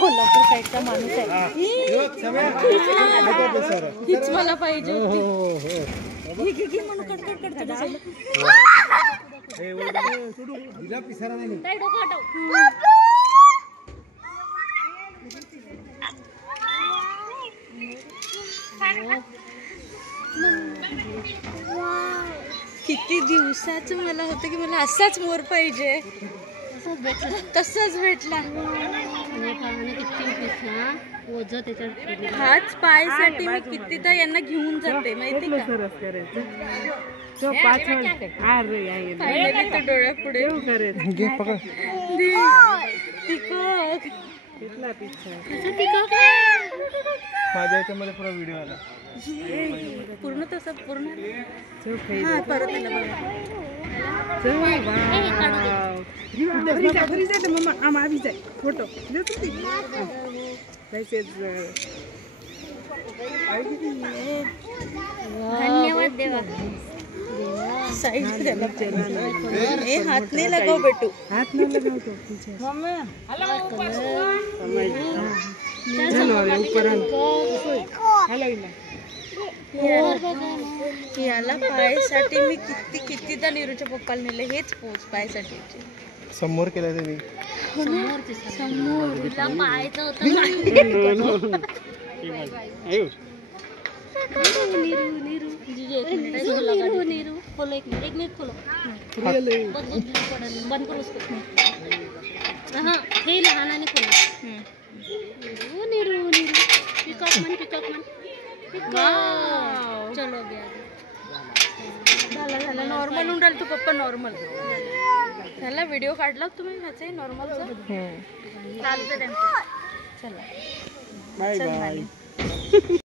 कोल्हापूर साईडचा माणूस आहे. हीच मला पाहिजे होती. किती दिवसाचं मला होतं की मला असाच मोर पाहिजे. तसंच भेटला. हाच पायसाठी मी कितीदा यांना घेऊन जाते माहिती का. डोळ्यापुढे माझ्या याच्यामध्ये पुरा व्हिडिओ आला पूर्ण तसं पूर्ण. हा परत फोटो धन्यवाद देवा. साइड हाथ नहीं लगाओ बेटू. हाथ नहीं लगाओ तो याला पायासाठी मी कितीदा नीरूच्या पप्पाला नेलं. हेच पोच पायासाठी समोर केलं तुम्ही. समोर पाहायचं होतं. नीरू खोलो एक मिनट खोलो. बंद करो उसको. हाँ हे लहानाने खोलो. नीरू पिकअप मन चलो गया. झाला नॉर्मल होऊन राहिलं. तू पप्पा नॉर्मल झाला. व्हिडिओ काढला तुम्ही ह्याचे नॉर्मलचा. चालतं त्यांचं. चला बाय बाय.